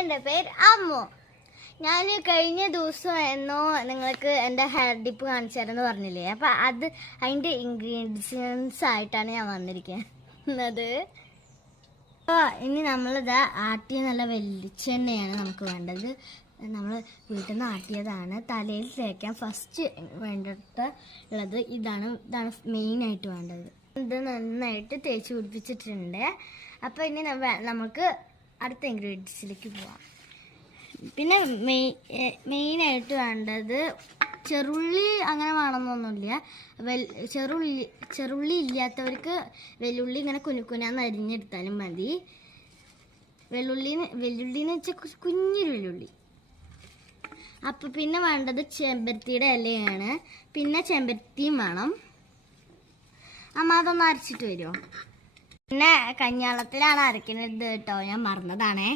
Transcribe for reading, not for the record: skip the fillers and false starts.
എൻ്റെ പേര് അമ്മു. ഞാൻ കഴിഞ്ഞ ദിവസം എന്നോ നിങ്ങൾക്ക് എൻ്റെ ഹെയർ ഡിപ്പ് കാണിച്ചു തരാമെന്ന് പറഞ്ഞില്ലേ, അപ്പം അതിൻ്റെ ഇൻഗ്രീഡിയൻസ് ആയിട്ടാണ് ഞാൻ വന്നിരിക്കുന്നത്. അപ്പോൾ ഇനി നമ്മളിത് ആട്ടിയ നല്ല വെളിച്ചെണ്ണയാണ് നമുക്ക് വേണ്ടത്. നമ്മൾ വീട്ടിൽ നിന്ന് ആട്ടിയതാണ്. തലയിൽ തേക്കാൻ ഫസ്റ്റ് വേണ്ടിട്ടുള്ളത് ഇതാണ് മെയിനായിട്ട് വേണ്ടത്. ഇത് നന്നായിട്ട് തേച്ച് പിടിപ്പിച്ചിട്ടുണ്ട്. അപ്പോൾ ഇനി നമുക്ക് അടുത്ത ഇൻഗ്രീഡിയൻസിലേക്ക് പോവാം. പിന്നെ മെയിനായിട്ട് വേണ്ടത് ചെറുള്ളി അങ്ങനെ വേണമെന്നൊന്നുമില്ല. ചെറുള്ളി ഇല്ലാത്തവർക്ക് വെല്ലുള്ളി ഇങ്ങനെ കുനുക്കുനാന്ന് അരിഞ്ഞെടുത്താലും മതി. വെല്ലുള്ളിന്ന് വെച്ചാൽ കുഞ്ഞൊരു വെല്ലുള്ളി. അപ്പം പിന്നെ വേണ്ടത് ചെമ്പരത്തിയുടെ ഇലയാണ്. പിന്നെ ചെമ്പരത്തിയും വേണം. അമ്മ അതൊന്ന് അരച്ചിട്ട് വരുമോ? പിന്നെ കഞ്ഞാളത്തിലാണ് അരക്കുന്നത് കേട്ടോ, ഞാൻ മറന്നതാണേ.